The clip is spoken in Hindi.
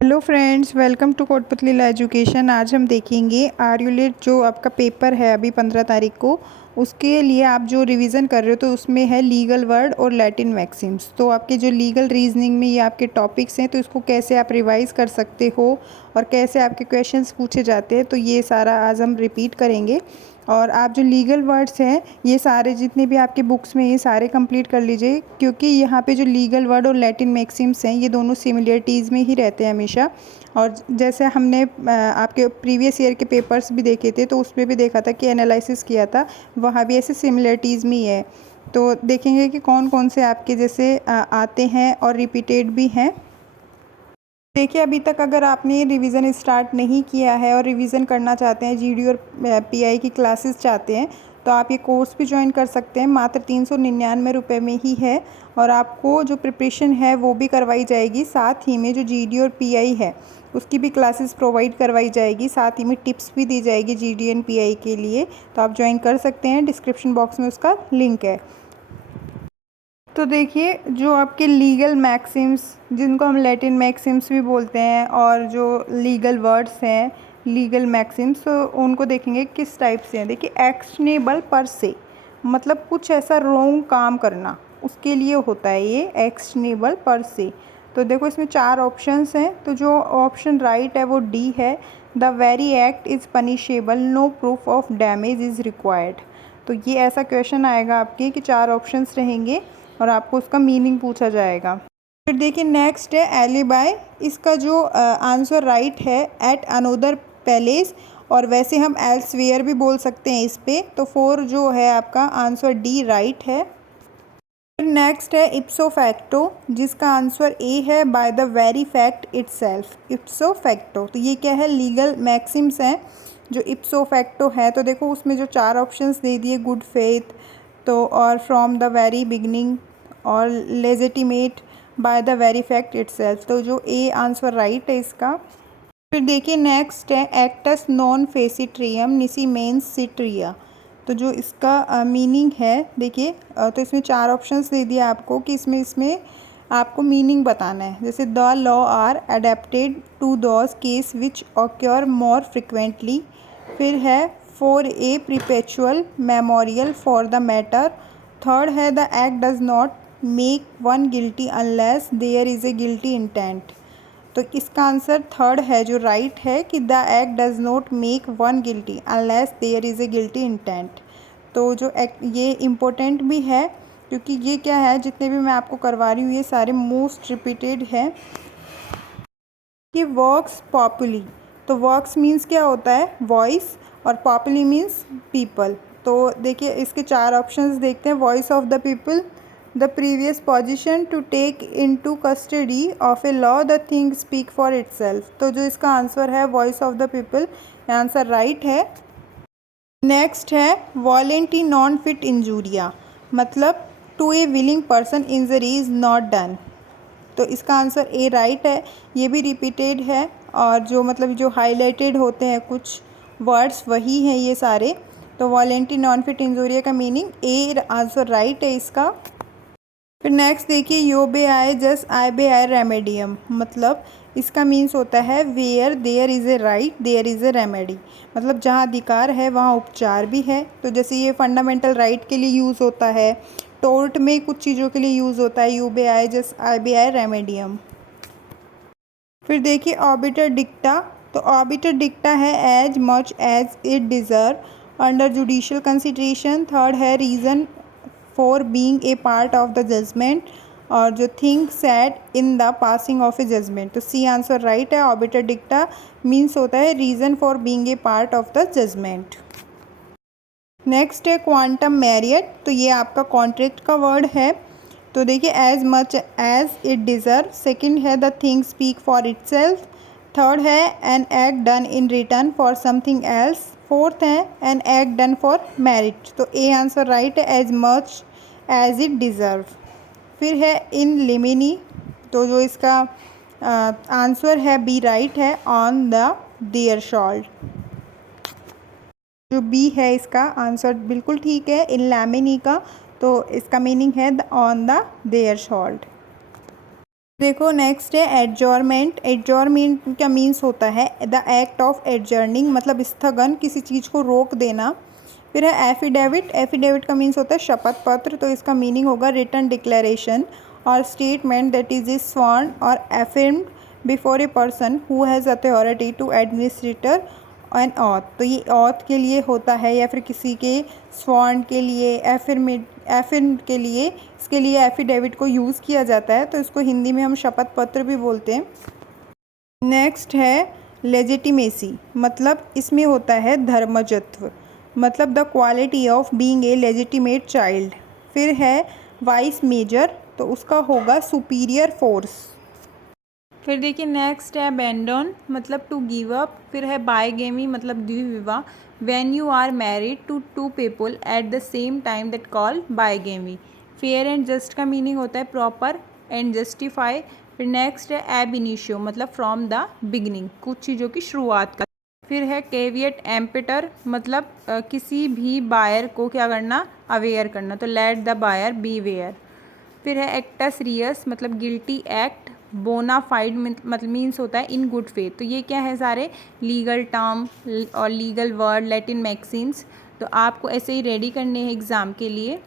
Hello friends, welcome to Kotputli education. आज हम देखेंगे आर यू लेट जो आपका पेपर है अभी 15 तारीख को, उसके लिए आप जो रिवीजन कर रहे हो तो उसमें है लीगल वर्ड और लैटिन मैक्सिम्स। तो आपके जो लीगल रीजनिंग में ये आपके टॉपिक्स हैं, तो इसको कैसे आप रिवाइज कर सकते हो और कैसे आपके क्वेश्चंस पूछे जाते हैं, तो ये सारा आज हम रिपीट करेंगे। और आप जो लीगल वर्ड्स हैं ये सारे जितने भी आपके बुक्स में ये सारे कंप्लीट कर लीजिए, क्योंकि यहाँ पे जो लीगल वर्ड और लैटिन मैक्सिम्स हैं ये दोनों सिमिलरिटीज़ में ही रहते हैं हमेशा। और जैसे हमने आपके प्रीवियस ईयर के पेपर्स भी देखे थे तो उसमें भी देखा था कि एनालिसिस किया था, वहाँ भी ऐसे सिमिलरिटीज़ में ही है। तो देखेंगे कि कौन कौन से आपके जैसे आते हैं और रिपीटेड भी हैं। देखिए, अभी तक अगर आपने रिवीजन स्टार्ट नहीं किया है और रिवीजन करना चाहते हैं, जीडी और पीआई की क्लासेस चाहते हैं, तो आप ये कोर्स भी ज्वाइन कर सकते हैं। मात्र 399 रुपये में ही है और आपको जो प्रिपरेशन है वो भी करवाई जाएगी। साथ ही में जो जीडी और पीआई है उसकी भी क्लासेस प्रोवाइड करवाई जाएगी। साथ ही में टिप्स भी दी जाएगी जीडी एंड पीआई के लिए, तो आप ज्वाइन कर सकते हैं। डिस्क्रिप्शन बॉक्स में उसका लिंक है। तो देखिए, जो आपके लीगल मैक्सिम्स जिनको हम लैटिन मैक्सिम्स भी बोलते हैं और जो लीगल वर्ड्स हैं लीगल मैक्सिम्स, तो उनको देखेंगे किस टाइप से हैं। देखिए, एक्शनेबल पर से मतलब कुछ ऐसा रॉन्ग काम करना, उसके लिए होता है ये एक्शनेबल पर से। तो देखो, इसमें 4 ऑप्शंस हैं, तो जो ऑप्शन राइट है वो डी है। The very act is punishable, no proof of damage is required. तो ये ऐसा क्वेश्चन आएगा आपके कि 4 ऑप्शंस रहेंगे और आपको उसका मीनिंग पूछा जाएगा। फिर देखिए, नेक्स्ट है एलिबाई। इसका जो आंसर राइट है एट अनोदर पैलेस, और वैसे हम एल्सवेयर भी बोल सकते हैं इस पे। तो 4 जो है आपका आंसर डी राइट है। फिर नेक्स्ट है इप्सो फैक्टो, जिसका आंसर ए है by the very fact itself. इप्सो facto, तो ये क्या है, लीगल मैक्सिम्स हैं जो इप्सो फैक्टो है। तो देखो, उसमें जो 4 ऑप्शंस दे दिए, गुड फेथ, तो और फ्रॉम द वेरी बिगनिंग और legitimate by the very fact itself. तो जो ए आंसर राइट है इसका। फिर देखिए, नेक्स्ट है एक्टस नॉन फेसिट्रियम निसीमेंस सिट्रिया। तो जो इसका मीनिंग है, देखिए, तो इसमें 4 ऑप्शंस दे दिया आपको कि इसमें आपको मीनिंग बताना है। जैसे the law are adapted to those case which occur more frequently. फिर है for a perpetual memorial for the matter. Third है the act does not make one guilty unless there is a guilty intent. तो इसका आंसर थर्ड है जो राइट है कि the act does not make one guilty unless there is a guilty intent. तो जो एक्ट ये इम्पोर्टेंट भी है, क्योंकि ये क्या है, जितने भी मैं आपको करवा रही हूँ ये सारे मोस्ट रिपीटेड है। कि वर्क्स पॉपुली, तो वर्क्स मीन्स क्या होता है, वॉइस, और पॉपुली मीन्स पीपल। तो देखिए, इसके 4 ऑप्शंस देखते हैं। Voice of the people, the previous position, to take into custody of a law, the thing speak for itself. तो जो इसका आंसर है voice of the people, answer right है। नेक्स्ट है वॉलेंटी नॉन फिट इंजूरिया, मतलब to a willing person injury is not done. तो इसका आंसर ए राइट है। ये भी रिपीटेड है और जो मतलब जो हाईलाइटेड होते हैं कुछ वर्ड्स वही हैं ये सारे। तो वॉलेंटी नॉन फिट इंजूरिया का मीनिंग ए आंसर राइट है इसका। फिर नेक्स्ट देखिए, यो बे आए जस आई बे आए रेमेडियम, मतलब इसका मीन्स होता है where there is a right there is a remedy, मतलब जहाँ अधिकार है वहाँ उपचार भी है। तो जैसे ये फंडामेंटल राइट के लिए यूज़ होता है, टोर्ट में कुछ चीज़ों के लिए यूज़ होता है, यू बे आए जस आई बे आए रेमेडियम। फिर देखिए ऑबिटर डिक्टा, तो ऑबिटर डिक्टा है as much as it deserve under judicial consideration. Third है reason for being a part of the judgment, और जो thing set in the passing of a judgment. तो सी आंसर राइट है। ऑबिटर डिक्टा मीन्स होता है reason for being a part of the judgment. Next है क्वांटम मैरियट, तो ये आपका कॉन्ट्रैक्ट का वर्ड है। तो देखिए, as much as it deserve. Second है the thing speak for itself. Third है an act done in return for something else. Fourth है an act done for merit. तो ए आंसर राइट है, as much as it deserve. फिर है इन लिमिनी, तो जो इसका आंसर है बी राइट है, ऑन द डियर शॉल्ट। जो बी है इसका आंसर बिल्कुल ठीक है, इन लैमिनी का। तो इसका मीनिंग है ऑन द देयर शॉल्ट। देखो नेक्स्ट है एडजॉर्मेंट। एडजॉर्मेंट का मीन्स होता है द एक्ट ऑफ एडजर्निंग, मतलब स्थगन, किसी चीज़ को रोक देना। फिर है एफिडेविट। एफिडेविट का मीन्स होता है शपथ पत्र, तो इसका मीनिंग होगा रिटन डिक्लेरेशन और स्टेटमेंट दैट इज स्वॉर्न और affirmed before a person who has authority to administrator an oath. तो ये ऑथ के लिए होता है या फिर किसी के स्वॉर्न के लिए, एफर्म के लिए, इसके लिए एफिडेविट को यूज़ किया जाता है, तो इसको हिंदी में हम शपथ पत्र भी बोलते हैं। नेक्स्ट है लेजिटिमेसी, मतलब इसमें होता है धर्मजत्व, मतलब the quality of being a legitimate child. फिर है वाइस मेजर, तो उसका होगा सुपीरियर फोर्स। फिर देखिए नेक्स्ट है अबैंडन, मतलब टू गिव अप। फिर है बायगेमी, मतलब द्विविवाह, when you are married to two people at the same time that call bigamy. Fair and just का मीनिंग होता है प्रॉपर एंड जस्टिफाई। फिर नेक्स्ट है एब इनिशियो, मतलब फ्रॉम द बिगिनिंग, कुछ चीज़ों की शुरुआत का। फिर है केवियट एम्पिटर, मतलब किसी भी बायर को क्या करना, अवेयर करना, तो let the buyer beware. फिर है एक्टस रियस, मतलब गिल्टी एक्ट। बोनाफाइड मतलब मीन्स होता है इन गुड फेथ। तो ये क्या है, सारे लीगल टर्म और लीगल वर्ड, लैटिन मैक्सिम्स, तो आपको ऐसे ही रेडी करने हैं एग्ज़ाम के लिए।